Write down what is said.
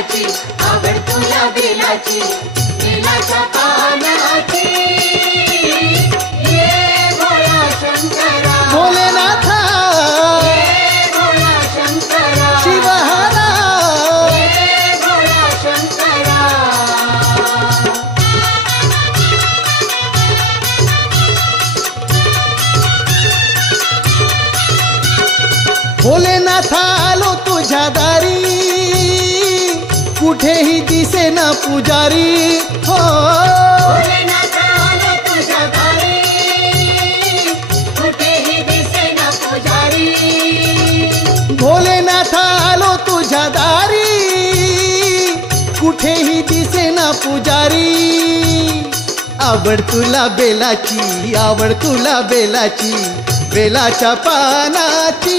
बेलाची, आवड तुला बेलाची, बेलाच्या पानाची. ये भोळा शंकरा, भोलेनाथा ये भोळा शंकरा, शिवहरा. ये भोळा शंकरा. भोलेनाथा आलो तुझ्या दारी, कुठेही दिसेना पुजारी. हो भोलेनाथा आलो तुझ्या दारी, कुठेही दिसेना पुजारी. भोलेनाथा आलो तुझ्या दारी, कुठेही दिसेना पुजारी. आवड तुला बेलाची, आवड तुला बेलाची, बेलाच्या पानाची.